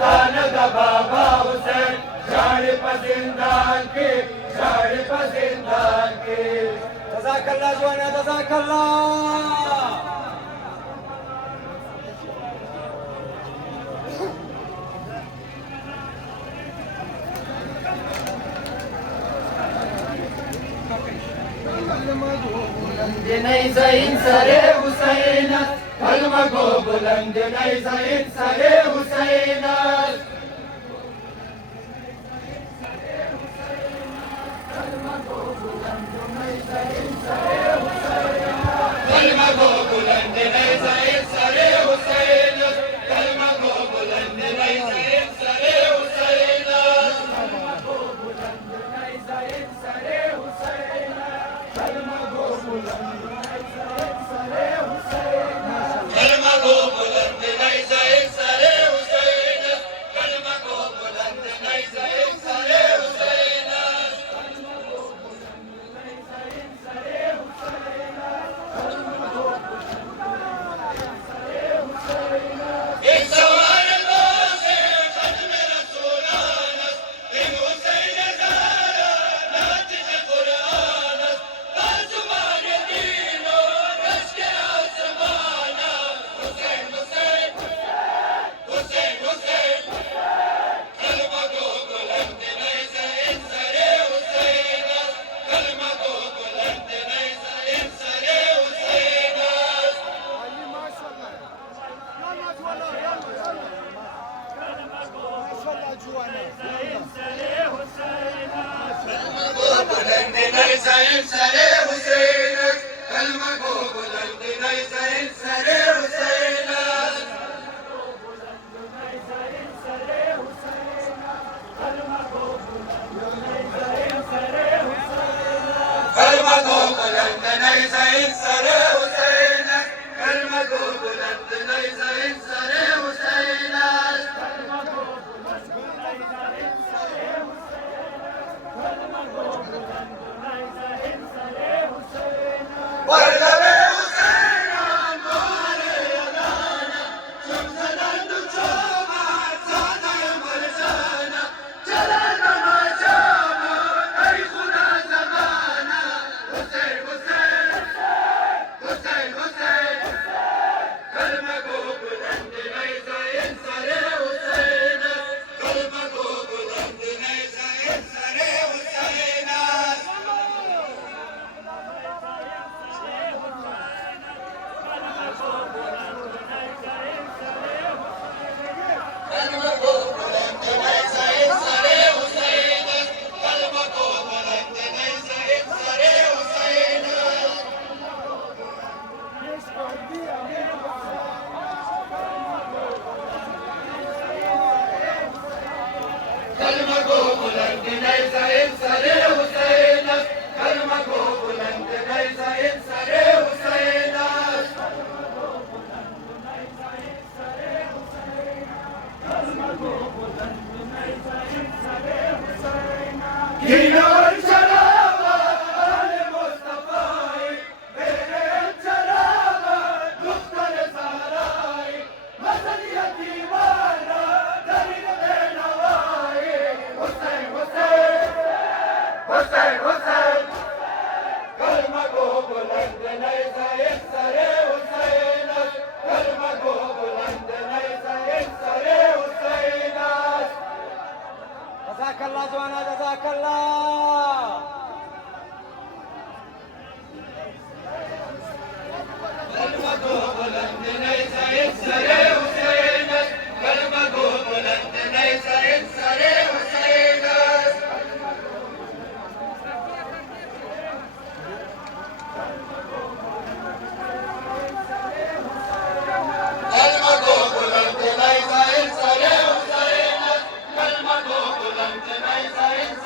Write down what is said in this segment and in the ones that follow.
दानद बाबा हुसैन शान पसंदान की शान पसंदान की जज़ाकल्लाह जुआना जज़ाकल्लाह नहीं ज़ईन सरे हुसैन कलमा को बुलंद नहीं ज़ईन सरे हुसैन कलमा को बुलंद नहीं ज़ईन सरे हुसैन कलमा को बुलंद नहीं ज़ईन सरे हुसैन कलमा को बुलंद नहीं ज़ईन सरे हुसैन कलमा को बुलंद नहीं ज़ईन सरे हुसैन कलमा को बुलंद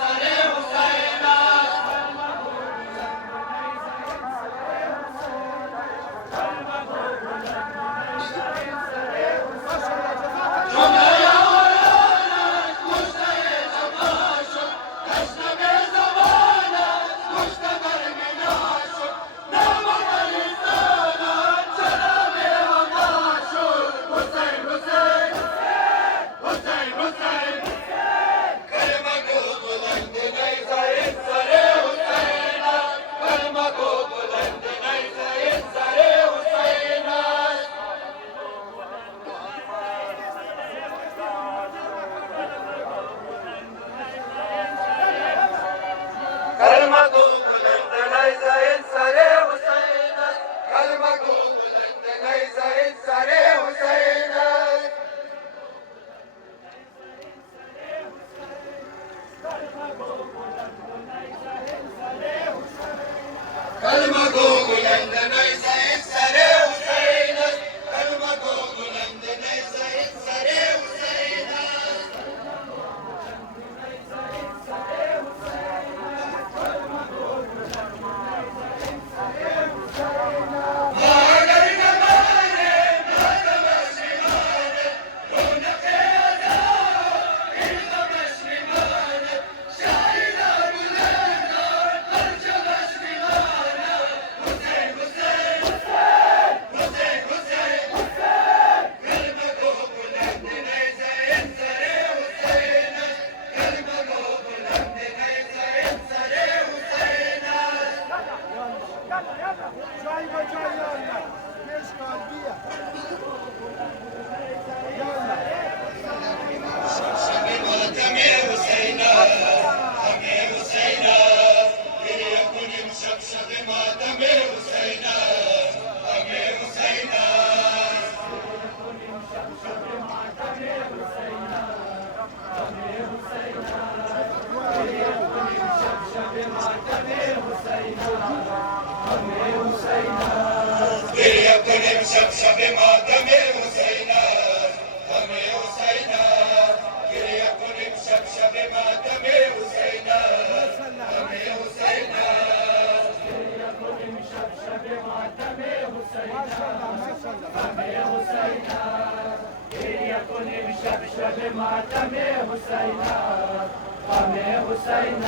Sare شب ماتم حسین غم حسین گریه کنیم شب شب ماتم حسین غم حسین گریه کنیم شب شب ماتم حسین غم حسین گریه کنیم شب شب ماتم حسین غم حسین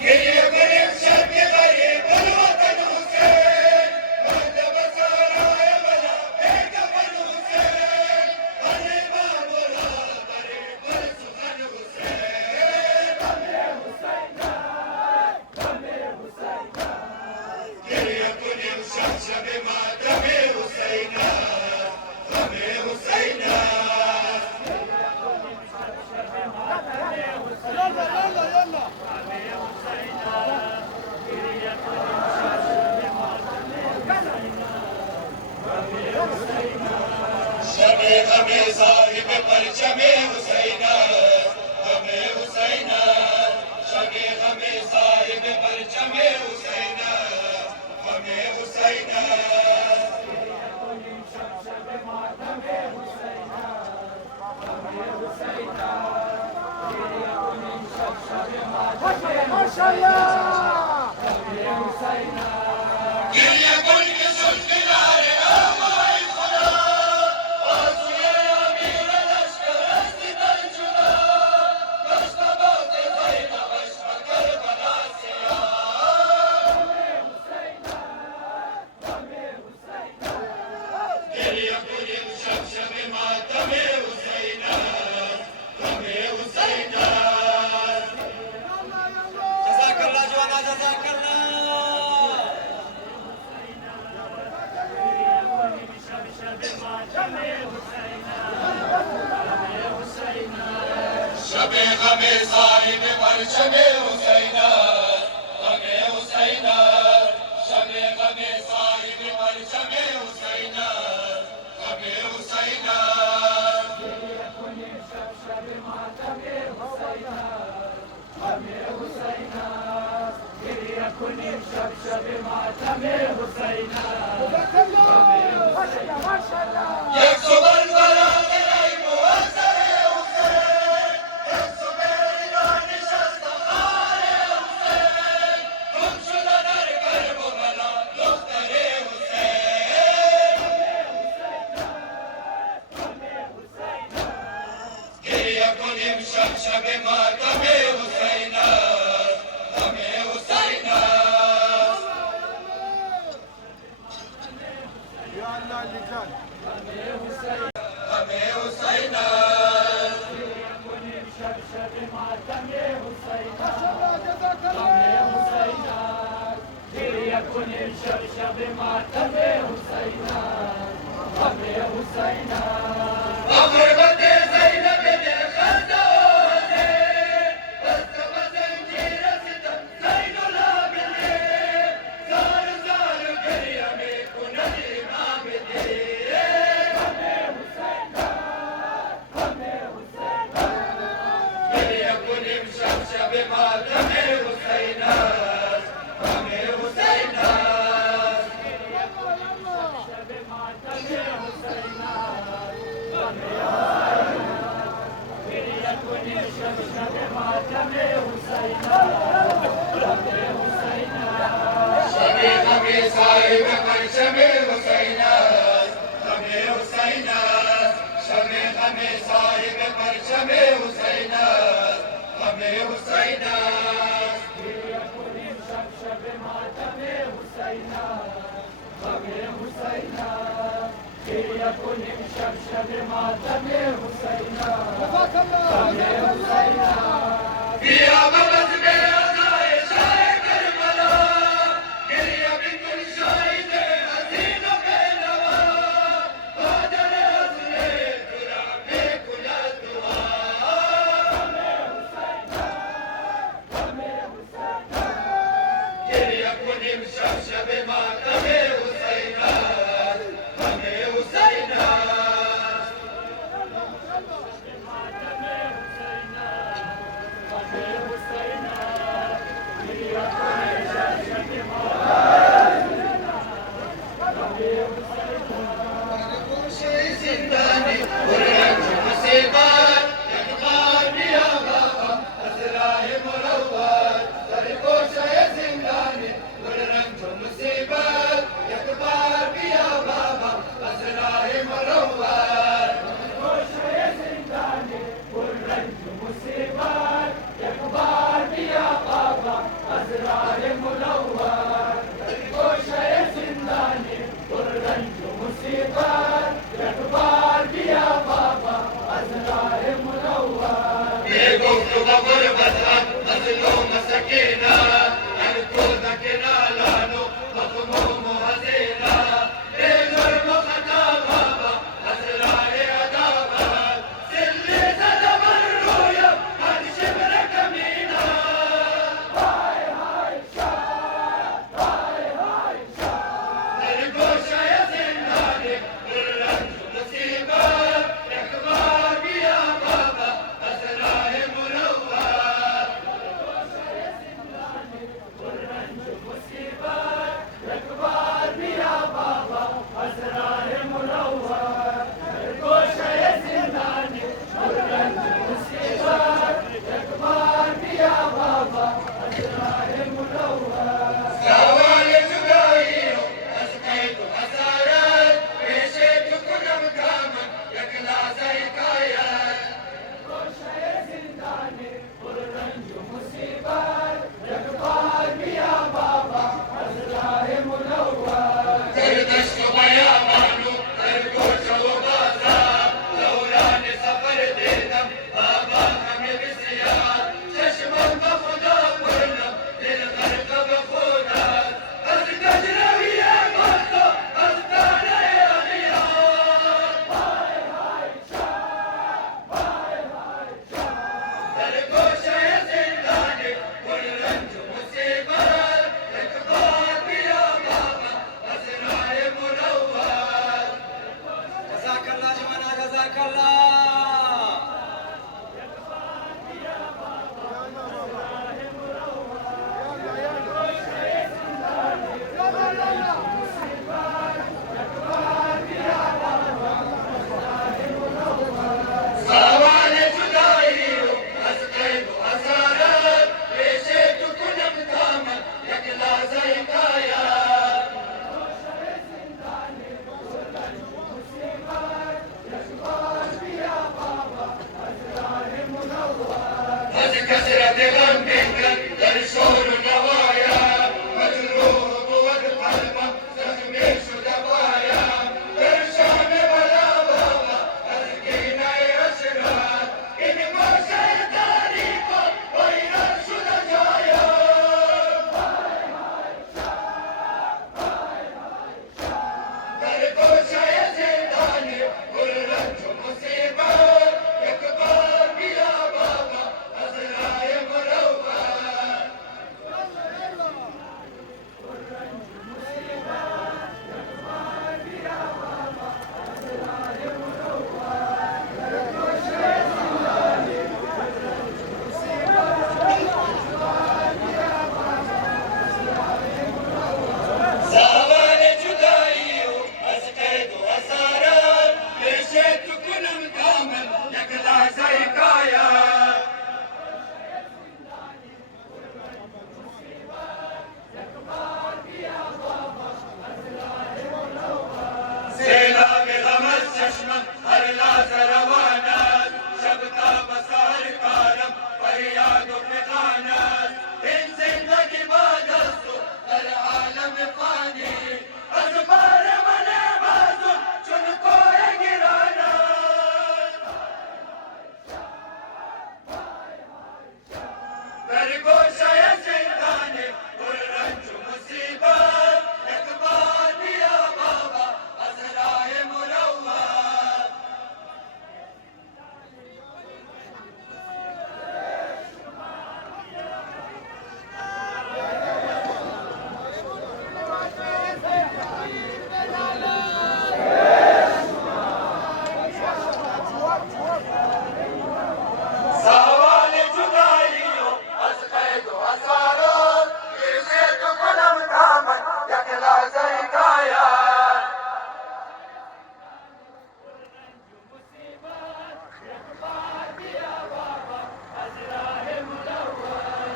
گریه کنیم شب غریب الوطن حسین بند بسارای بلا پیغمبر حسین غریبا بولا غریب السخن حسین غم حسین غم حسین گریه کنیم شب شب ماتم حسین غم حسین شب غم صاحب پرچم حسین غم حسین شب غم صاحب پرچم حسین غم حسین شب ماتم حسین غم حسین ماشاءالله گریه کن که شد کنار آقای خدا بازوی امیر لشکر از دیدن جدا کشت باد زینبش و کربلا سیاه گریه کنیم شب شب ماتم حسین غم حسین جزاک الله جوانا جزاک الله شب غم صاحب پرچم حسین غم حسین شب غم صاحب پرچم حسین غم حسین گریه کنیم شب شب ماتم حسین غم حسین گریه کنیم شب شب ماتم حسین یک زبان برات ای موثر حسین یک زبان نشست خار حسین گم شده در کرب و بلا دختر حسین گریه کنیم شب شب ماتم حسین غم حسین يا الله اللي كان غم حسین گریه کنیم شب شب ماتم حسین ما شاء الله جزاك غم الله حسین گریه کنیم شب شب ماتم حسین غم حسین غربت زینب دل خنده و حزین بسته به زنجیر ستم زین العابدین زار زار گریه میکند امام دین غم حسین غم حسین گریه کنیم شب شب ماتم حسین غم حسین شب ماتم حسین گریه کنیم شب شب ماتم حسین شب غم صاحب پرچم حسین غم حسین شب غم صاحب پرچم حسین غم حسین گریه کنیم شب شب ماتم حسین غم حسین گریه کنیم شب شب ماتم حسین جزاك الله بیا ببز به ازای شاه کربلا گریه بکن شاهد حزین و بینوا قادر حضور ترا بکن دعا غم حسین گریه کنیم شب شب ماتم حسین غم حسین غم حسین غربة مظلوم سكينة الكوزة كنالانو مطموم هزينة بالجرم خطابة أسرار أدابة سلي زد مروية عن شبر كمينة هاي هاي شاب هاي هاي شاب القوشة يا زنداني والرنج مصيبة يكبر بيا بابا أسرار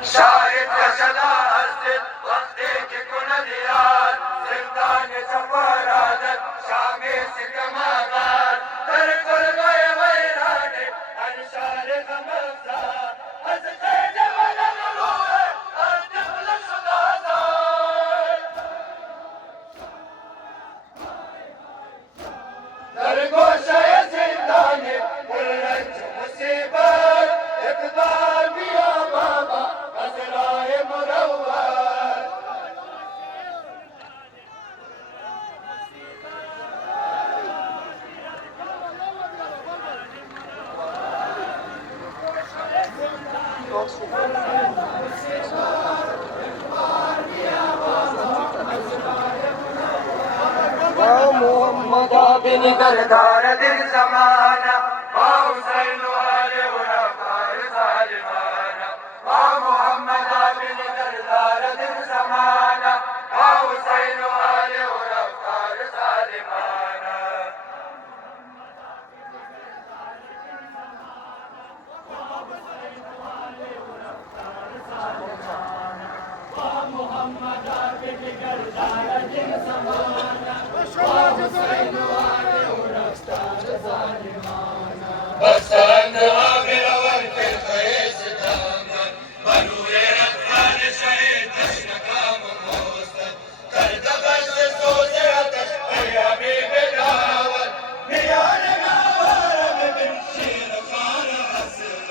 شاهد كشلا أسد وقتك كن ديار زندان سفرادت شامي سكمالات ترك الغي ويراني أنشار خمسة أزقيد من الروح الدبل صدازات تركوش يا زنداني والرنج مصيبات اقبال محمد بن كردار دل زمانہ حسین والے ورفار ظالمانہ محمد بن كردار دل زمانہ حسین والے ورفار ظالمانہ بسند آخر وقت القيس تاما بنور رفان شهيد تشنكام موسى ترتقش الصوت عطش أي حبيب داود ميان غوار من شير خان حسن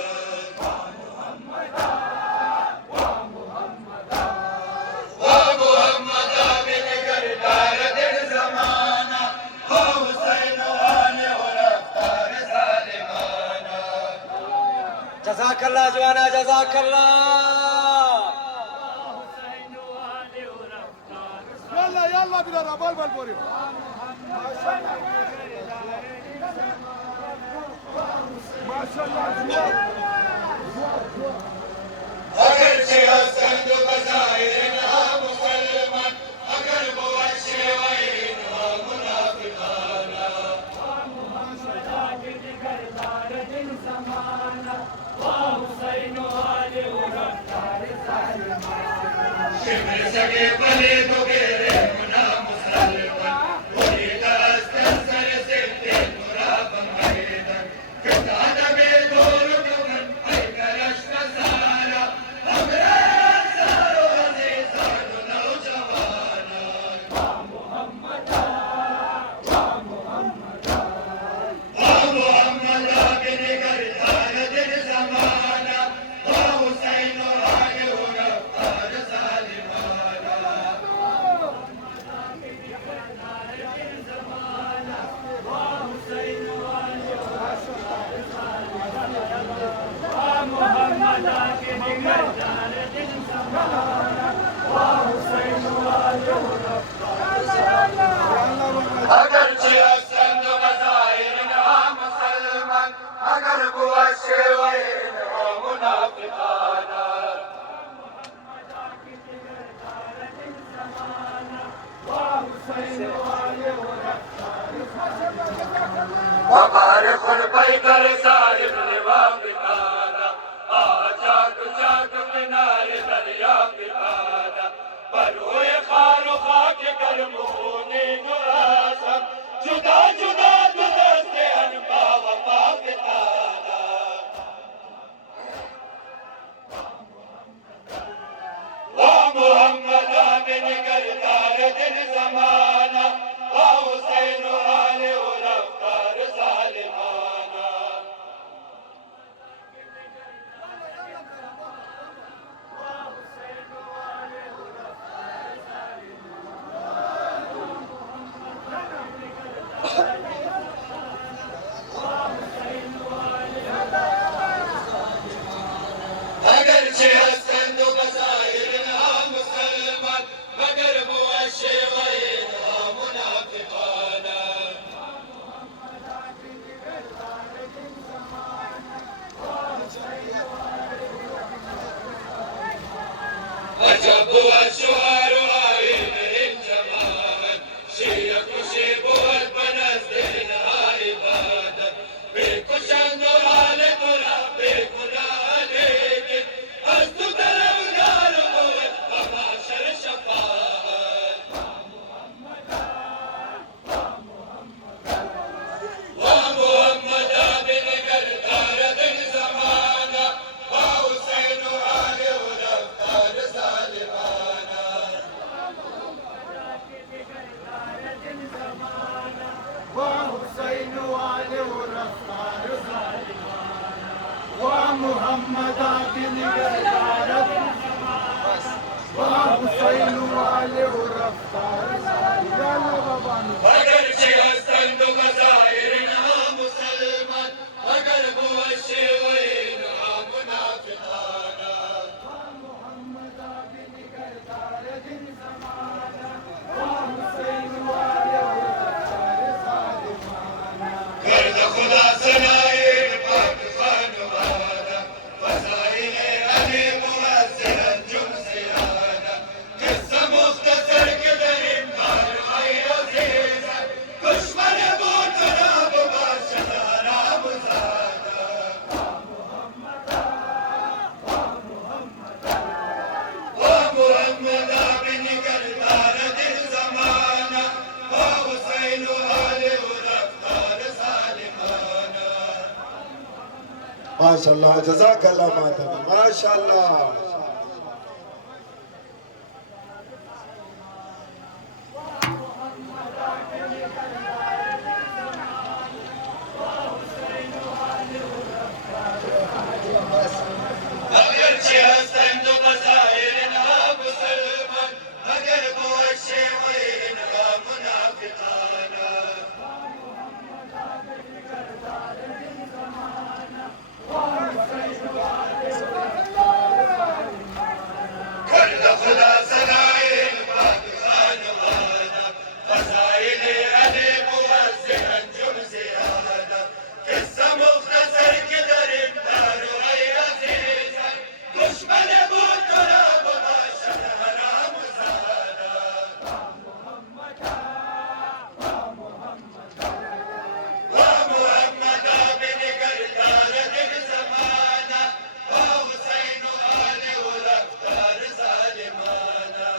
ومحمد بن كردار دل زمانہ حسين والي ورفتار ظالمانا جزاك الله جوانا جزاك الله يلا يلا بلا ربال بالبوري ما شاء الله اگرچہ حسن تو بظاہر نہ مسلمان اگر وہ اچھے وعین و منافقانا شمر سگے بلے تو گیرے منا مسلمان وہی داستان سر سکتے مرابا میدان کتانا بے دور کمن اے کرش نزارا امران سارو عزیزان و نوجوانا محمد بن كردار دل زمانہ حسین والے ورفتار ظالمانا اگرچہ حسن تو بظاہر نہ مسلمان اگر وہ اچھے وعین و منافقانا وبارك البيكر صاحب لواء بتانا آجاك جاك بنار دریا بتانا بروئے خار و خاک کرمونی نراسم جدا جدا دست انبا وفا بتانا محمد بن كردار دل زمانہ حسین والے ورفتار ظالمانا اگرچہ حسن تو بظاہر نہ مسلمان مگر وہ اچھے وعین و منافقانا عجب الشعر عين جمال شيخ شيب والبنزل عبادة بكشند حالة ربكنا عليك أصدق الأولاد ومعشر شفاعة ومحمد بن كردار دل زمانہ حسين والي ورفتار ظالمانا وحسين والي ورفتار ومحمد بن كردار وحسين والي ورفتار يلا بابانو اگرچہ حسن تو بظاہر نہ مسلمان مگر وہ اچھے وعین و منافقانا खुदा सनाए पाक खानवाना फज़ाइल अली मुअज़्ज़िर अंजुम ज़ियादा किस्सा मुख्तसर के दरिंदार आए अज़ीज़ दुश्मन बूतराब बादशाह रामज़ादा ओ मुहम्मदा बिन करदार दिल ज़माना ओ हुसैन आले रफ्तार सालिमाना माशाअल्लाह जज़ाकल्लाह मातमी माशाअल्लाह अगरचे हस्तंद बज़ाहिर इनहा मुसलमान मगर मुअश्शे व इनहा मुनाफिकाना कर्द खुदा सनाए पाक खानवाना फज़ाइल अली मुअज़्ज़िर अंजुम ज़ियादा किस्सा मुख्तसर के दरिंदार आए अज़ीज़ दुश्मन बूतराब बादशाह रामज़ादा वा मुहम्मदा बिन करदार दिल ज़माना वा हुसैन आले रफ्तार ज़ालिमाना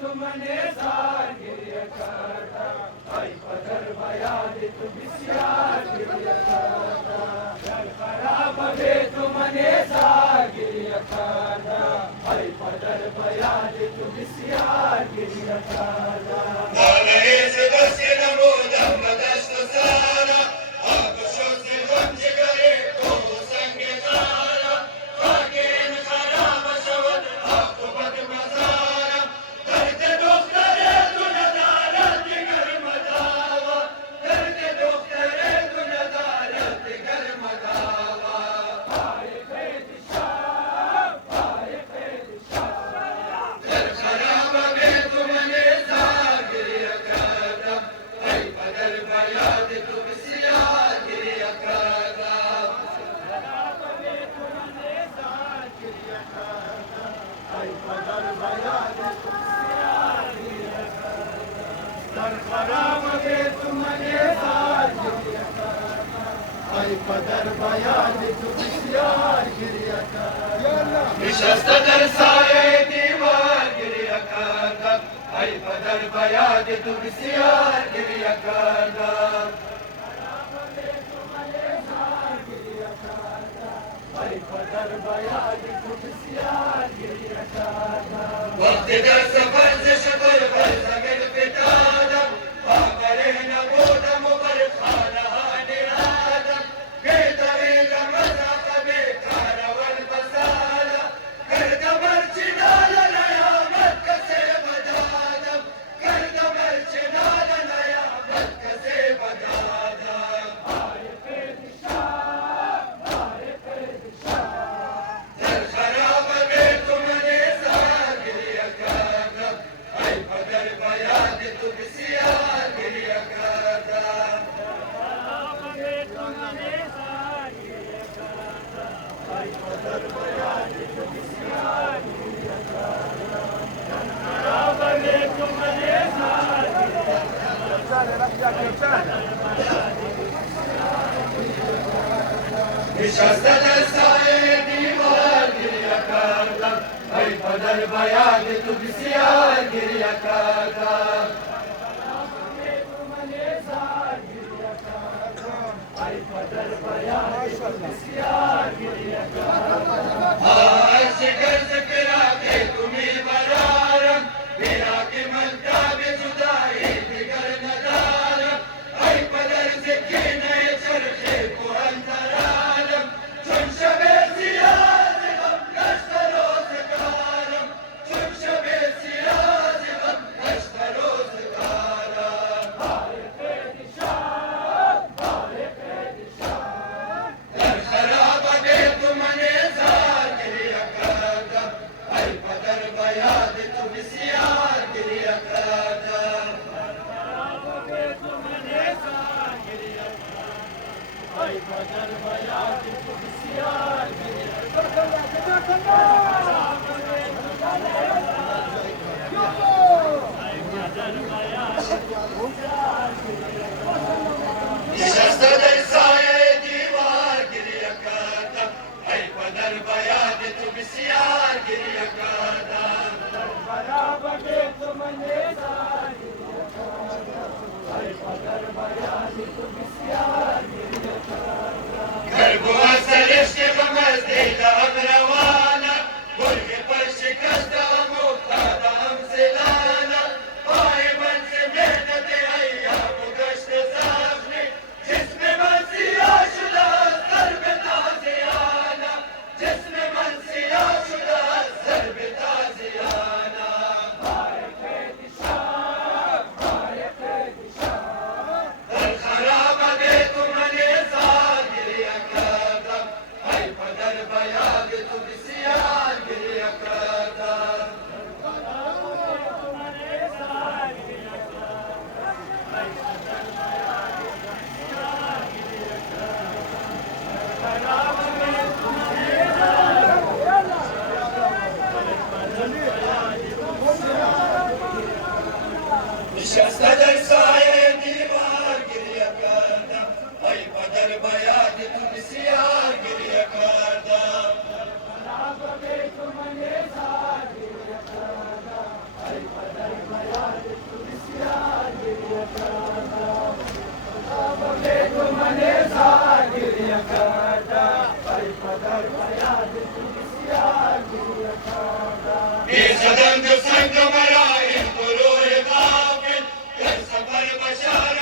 तुमने ज़ाहिर करम ऐ बदर बयाद तुम सियार गिरिया करम दर खराब बे तुमने ज़ाहिर करम ऐ बदर बयाद तुम सियार गिरिया करम नाले से दस्ते नमूदा मदस्त सारा आप शुद्ध गंज करे को संग तारा खाकेन खराब शवद आप बद मजारा करते दुख्तरे दुनदारत कर मदावा करते दुख्तरे दुनदारत कर मदावा दर खराब में तुमने ज़ाहिर करम ऐ बदर बयाद तुम सियार गिरिया करम निशस्त दर साए दीवार गिरिया करम ऐ बदर बयाद तुम सियार गिरिया करम वक्त दर सफर से शकर पर जगत पितादम बाबरे नबूदम पर खाना हाने आदम बेतवे कमरा कबे कारवल बसाला कर दमर चिनाल नया मत से बदादम कर दमर चिनाल नया मत से बदादम दर खराब में तुमने ज़ाहिर करम ऐ बदर बयाद तुम सियार गिरिया करम निशस्त दर साए दीवार गिरिया करम ऐ बदर बयाद तुम सियार गिरिया करम आज गर्ज फिरा के तुम्हें बरारम मेरा के मन نشسته در سایه دیوار گریه کردم ای پدر باید تو بسیار گریه کردم در برابر تو من نیزار گریه کردم ای پدر باید تو بسیار گریه کردم گرگو از سرشت غم از دیدم روانم گرگ پر شکستم افتادم زلانم پای من ز مهنت ایام و گشت زخمی جسم من سیاه شده از ضرب تازیانم جسم من سیاه شده از ضرب تازیانم پای قید شب پای قید شب در خرابه تو من زار گریه کردم ای پدر باید تو بسیار گریه کردم نشسته در سایه دیوار گریه کردم ای پدر باید تو بسیار گریه کردم بیزدم دو سنگ مرا این غرور غافل در سفر بشار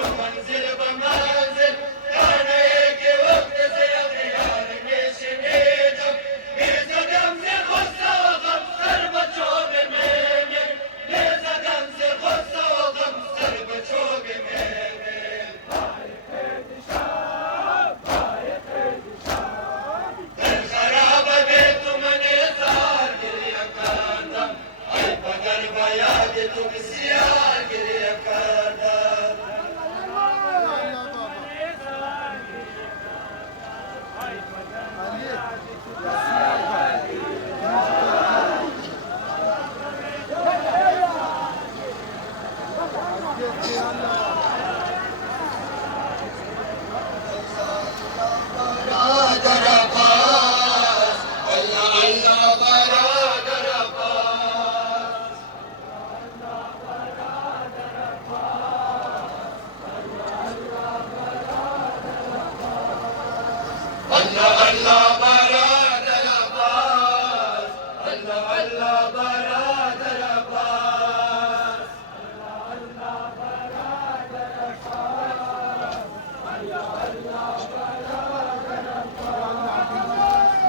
و منزل به منزل دانه که وقت زیاد یار می شنیدم بیزدم ز غصه و غم سر به چوب میمن بیزدم ز غصه و غم سر به چوب میمن پای قید شب پای قید شب در خرابه بیت من زار گریه کردم ای پدر باید تو بسیار گریه کردم برادر عباس الله الله برادر عباس الله الله برادر عباس الله الله برادر عباس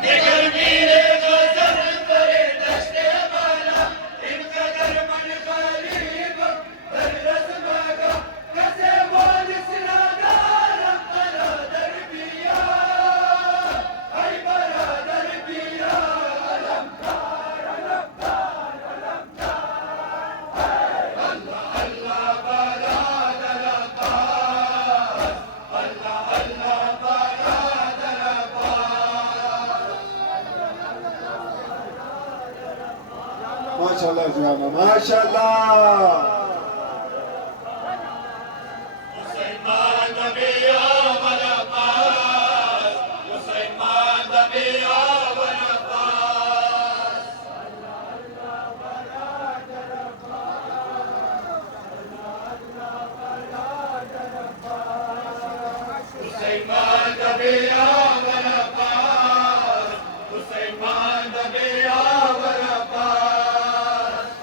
نگر میره غزل بر دشت بالا اینقدر من غریبم در رزمگاه کسی مانس ندارم برادر بیا ای برادر بیا علمدار علمدار علمدار الله الله برادر عباس الله الله برادر عباس माशाल्लाह जुआना माशाल्लाह Hüseyman Nabi Aman Abbas Hüseyman Nabi Aman Abbas Hüseyman Nabi Aman Abbas Hüseyman Nabi Aman Abbas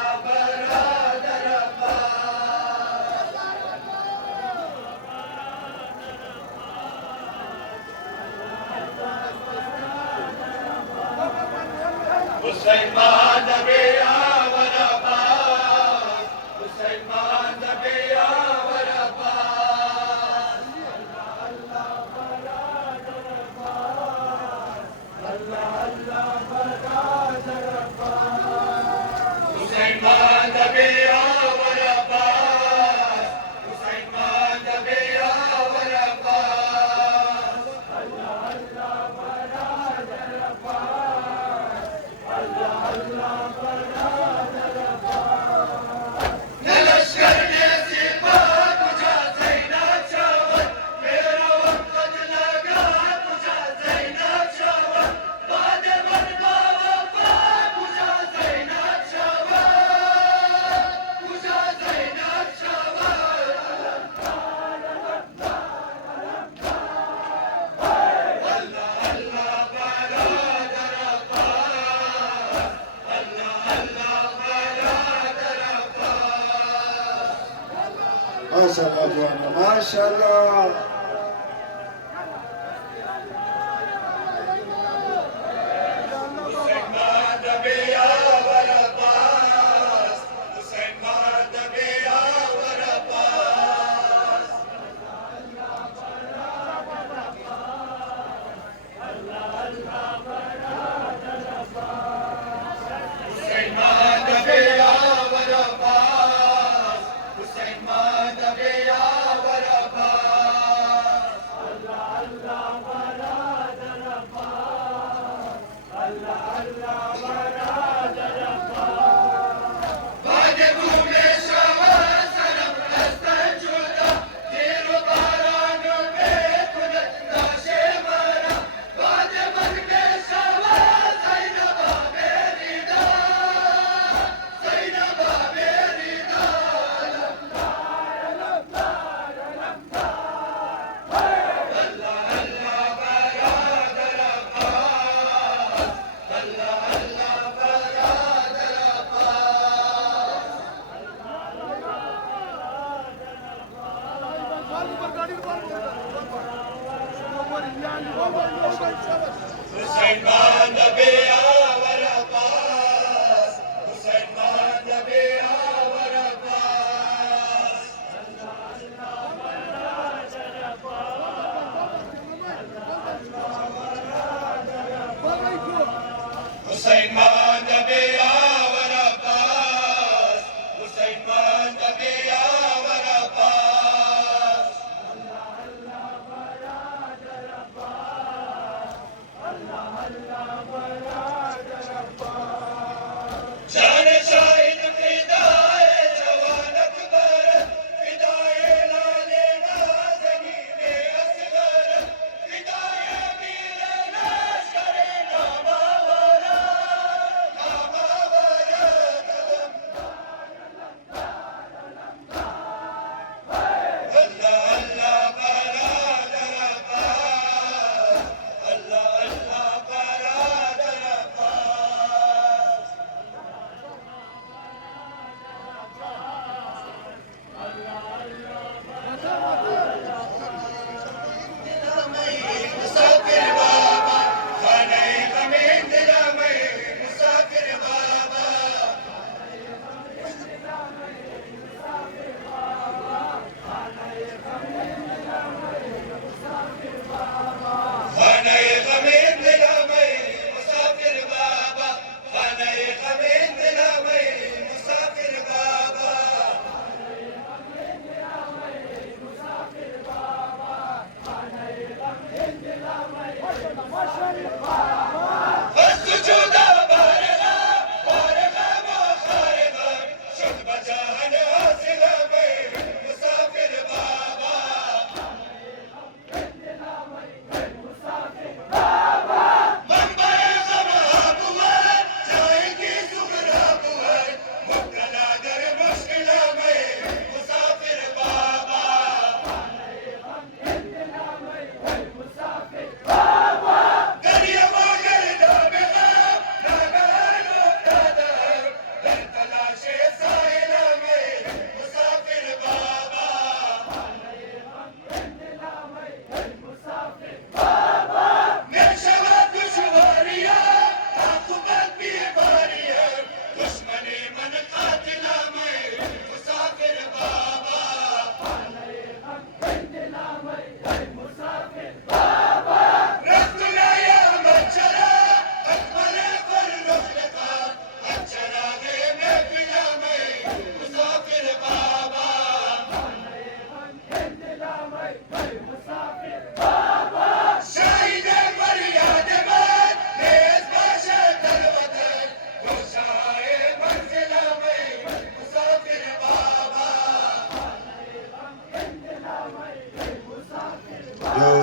Allah MashaAllah Joanna, MashaAllah. Allah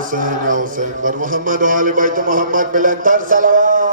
Hussain या हुसैन बर मोहम्मद वाले बैत मोहम्मद बिलंतर सलवात